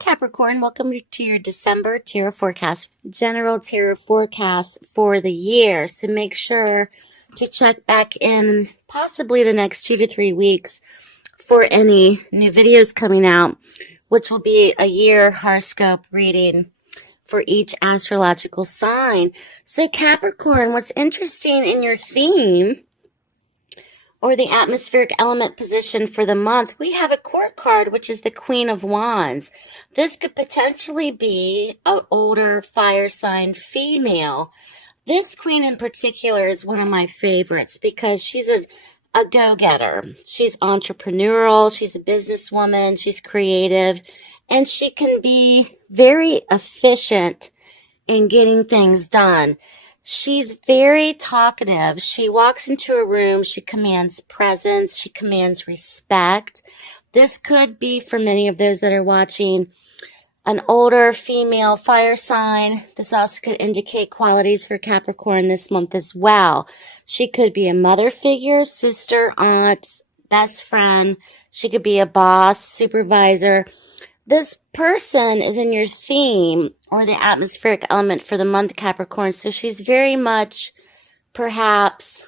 Capricorn, welcome to your December tarot forecast, general tarot forecast for the year. So make sure to check back in possibly the next 2 to 3 weeks for any new videos coming out, which will be a year horoscope reading for each astrological sign. So Capricorn, what's interesting in your theme or the atmospheric element position for the month, we have a court card, which is the Queen of Wands. This could potentially be an older fire sign female. This queen in particular is one of my favorites because she's a go-getter. She's entrepreneurial, she's a businesswoman, she's creative, and she can be very efficient in getting things done. She's very talkative. She walks into a room, she commands presence, she commands respect. This could be, for many of those that are watching, an older female fire sign. This also could indicate qualities for Capricorn this month as well. She could be a mother figure, sister, aunt, best friend. She could be a boss, supervisor. This person is in your theme or the atmospheric element for the month, Capricorn. So she's very much perhaps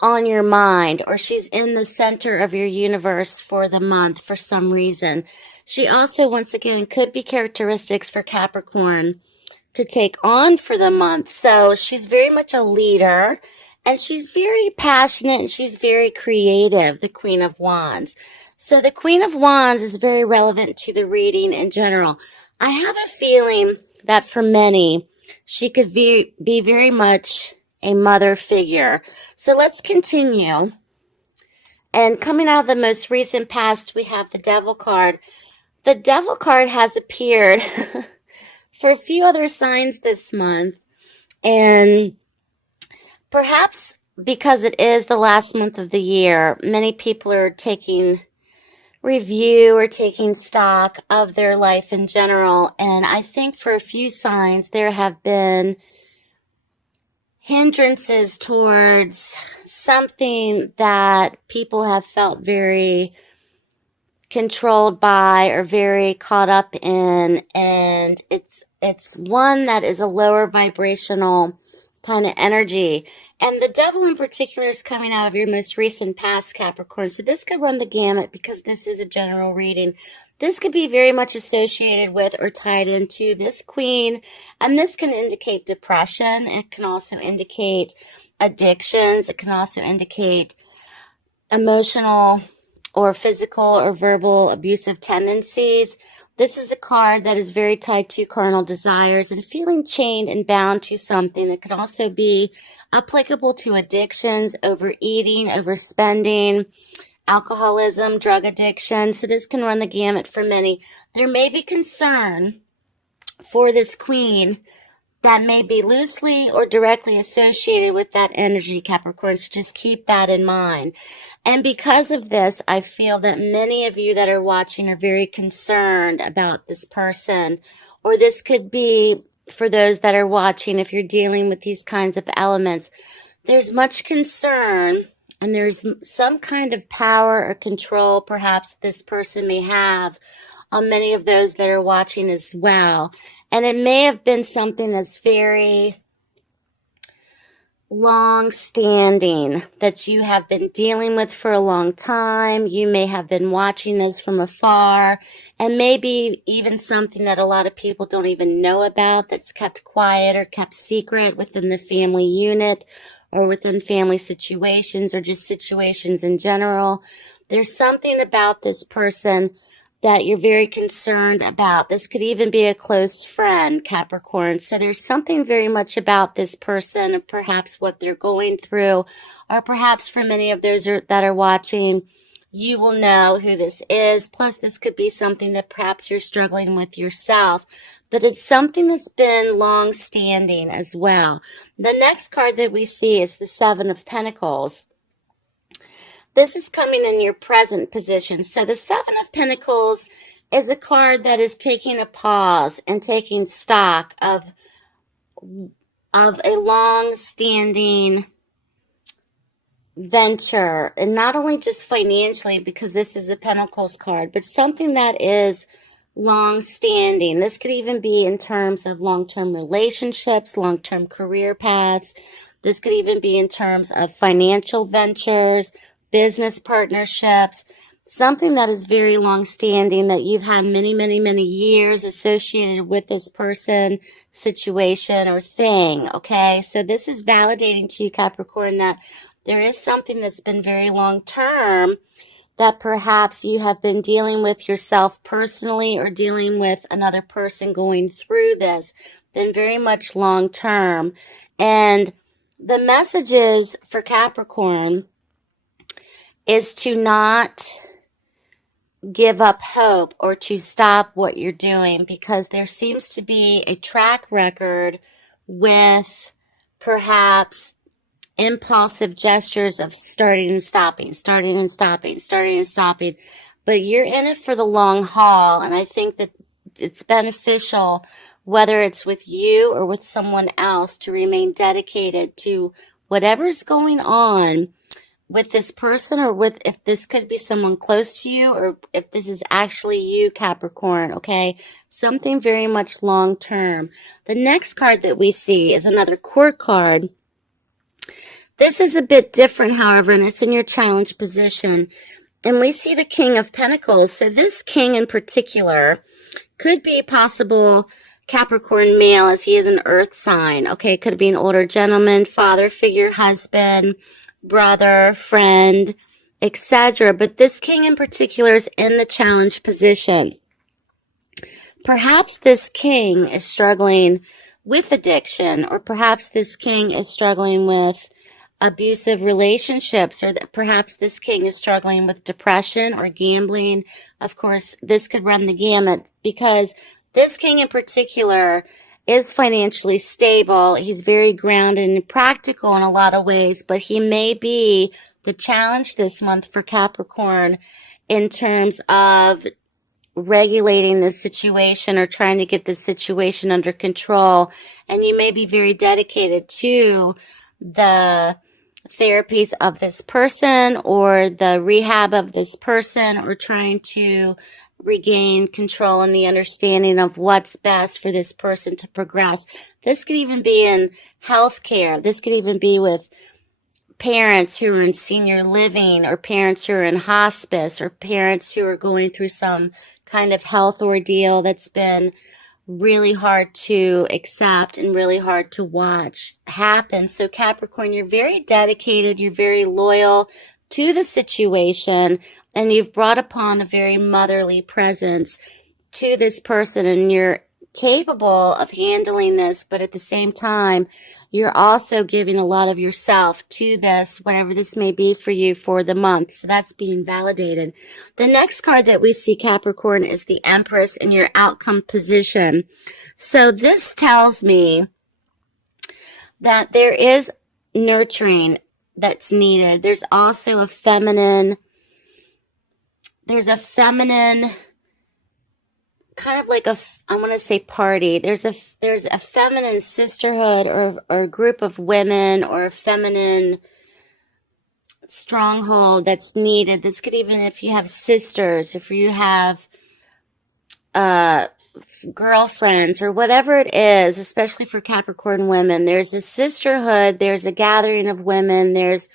on your mind, or she's in the center of your universe for the month for some reason. She also, once again, could be characteristics for Capricorn to take on for the month. So she's very much a leader, and she's very passionate, and she's very creative, the Queen of Wands. So the Queen of Wands is very relevant to the reading in general. I have a feeling that for many, she could be very much a mother figure. So let's continue. And coming out of the most recent past, we have the Devil card. The Devil card has appeared for a few other signs this month. And perhaps because it is the last month of the year, many people are taking review or taking stock of their life in general. And I think for a few signs, there have been hindrances towards something that people have felt very controlled by or very caught up in. And it's one that is a lower vibrational kind of energy. And the Devil in particular is coming out of your most recent past, Capricorn. So this could run the gamut because this is a general reading. This could be very much associated with or tied into this queen. And this can indicate depression. It can also indicate addictions. It can also indicate emotional or physical or verbal abusive tendencies. This is a card that is very tied to carnal desires and feeling chained and bound to something. That could also be applicable to addictions, overeating, overspending, alcoholism, drug addiction. So this can run the gamut for many. There may be concern for this queen that may be loosely or directly associated with that energy, Capricorn. So just keep that in mind. And because of this, I feel that many of you that are watching are very concerned about this person. Or this could be, for those that are watching, if you're dealing with these kinds of elements, there's much concern and there's some kind of power or control perhaps this person may have on many of those that are watching as well. And it may have been something that's very long-standing that you have been dealing with for a long time. You may have been watching this from afar, and maybe even something that a lot of people don't even know about, that's kept quiet or kept secret within the family unit or within family situations or just situations in general. There's something about this person that you're very concerned about. This could even be a close friend, Capricorn. So there's something very much about this person, perhaps what they're going through, or perhaps for many of those that are watching, you will know who this is. Plus, this could be something that perhaps you're struggling with yourself, but it's something that's been long-standing as well. The next card that we see is the Seven of Pentacles. This is coming in your present position. So the Seven of Pentacles is a card that is taking a pause and taking stock of a long-standing venture, and not only just financially, because this is a Pentacles card, but something that is long standing. This could even be in terms of long-term relationships, long-term career paths. This could even be in terms of financial ventures, business partnerships, something that is very long standing that you've had many, many, many years associated with this person, situation, or thing. Okay, so this is validating to you, Capricorn, that there is something that's been very long term that perhaps you have been dealing with yourself personally or dealing with another person going through this, been very much long term. And the messages for Capricorn is to not give up hope or to stop what you're doing, because there seems to be a track record with perhaps impulsive gestures of starting and stopping, starting and stopping, starting and stopping. But you're in it for the long haul, and I think that it's beneficial, whether it's with you or with someone else, to remain dedicated to whatever's going on with this person, or with, if this could be someone close to you, or if this is actually you, Capricorn, okay? Something very much long term. The next card that we see is another court card. This is a bit different, however, and it's in your challenge position. And we see the King of Pentacles. So this king in particular could be a possible Capricorn male, as he is an earth sign. Okay, it could be an older gentleman, father figure, husband, brother, friend, etc. But this king in particular is in the challenge position. Perhaps this king is struggling with addiction, or perhaps this king is struggling with abusive relationships, or that perhaps this king is struggling with depression or gambling. Of course, this could run the gamut, because this king in particular is financially stable. He's very grounded and practical in a lot of ways, but he may be the challenge this month for Capricorn in terms of regulating the situation or trying to get the situation under control. And you may be very dedicated to the therapies of this person, or the rehab of this person, or trying to regain control and the understanding of what's best for this person to progress. This could even be in healthcare. This could even be with parents who are in senior living, or parents who are in hospice, or parents who are going through some kind of health ordeal that's been really hard to accept and really hard to watch happen. So Capricorn, you're very dedicated, you're very loyal to the situation, and you've brought upon a very motherly presence to this person, and you're capable of handling this, but at the same time, you're also giving a lot of yourself to this, whatever this may be for you for the month. So that's being validated. The next card that we see, Capricorn, is the Empress in your outcome position. So this tells me that there is nurturing that's needed. There's also a feminine, kind of like I want to say party. There's a feminine sisterhood, or a group of women, or a feminine stronghold that's needed. This could even, if you have sisters, if you have girlfriends, or whatever it is, especially for Capricorn women, there's a sisterhood, there's a gathering of women, there's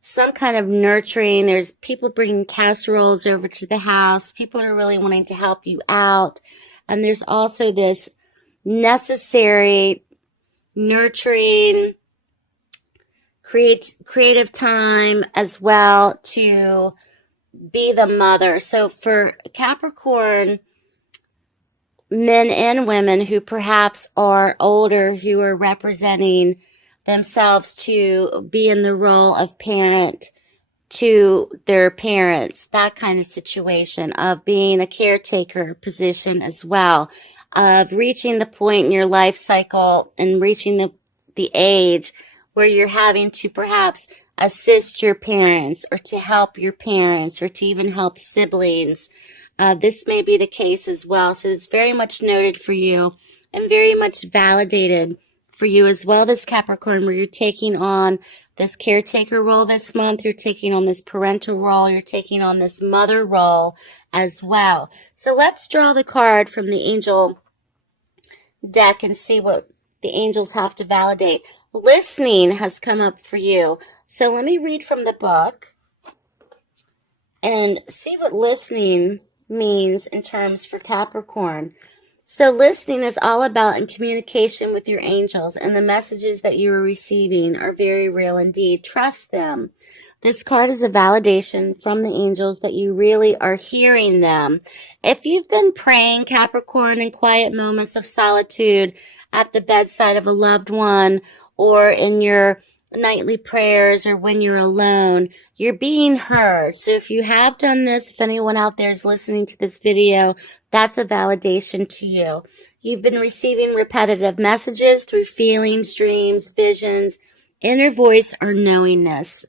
some kind of nurturing, there's people bringing casseroles over to the house, people are really wanting to help you out, and there's also this necessary nurturing, creative time as well to be the mother. So for Capricorn men and women who perhaps are older, who are representing themselves to be in the role of parent to their parents, that kind of situation, of being a caretaker position as well, of reaching the point in your life cycle and reaching the age where you're having to perhaps assist your parents, or to help your parents, or to even help siblings. This may be the case as well. So it's very much noted for you and very much validated for you as well, this Capricorn, where you're taking on this caretaker role this month. You're taking on this parental role. You're taking on this mother role as well. So let's draw the card from the angel deck and see what the angels have to validate. Listening has come up for you. So let me read from the book and see what listening means in terms for Capricorn. So listening is all about in communication with your angels, and the messages that you are receiving are very real indeed. Trust them. This card is a validation from the angels that you really are hearing them. If you've been praying, Capricorn, in quiet moments of solitude at the bedside of a loved one, or in your nightly prayers, or when you're alone, you're being heard. So if you have done this, if anyone out there is listening to this video, that's a validation to you. You've been receiving repetitive messages through feelings, dreams, visions, inner voice, or knowingness.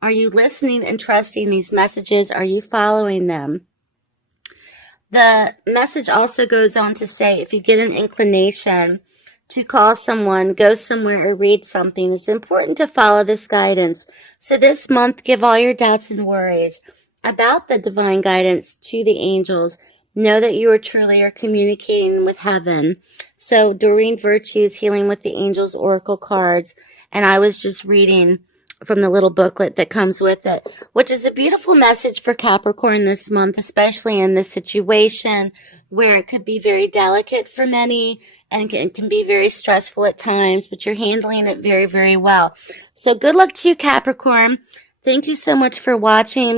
Are you listening and trusting these messages? Are you following them? The message also goes on to say, if you get an inclination to call someone, go somewhere, or read something, it's important to follow this guidance. So this month, give all your doubts and worries about the divine guidance to the angels. Know that you are communicating with heaven. So Doreen Virtue's Healing with the Angels Oracle cards, and I was just reading from the little booklet that comes with it, which is a beautiful message for Capricorn this month, especially in this situation where it could be very delicate for many and it can be very stressful at times, but you're handling it very, very well. So good luck to you, Capricorn. Thank you so much for watching.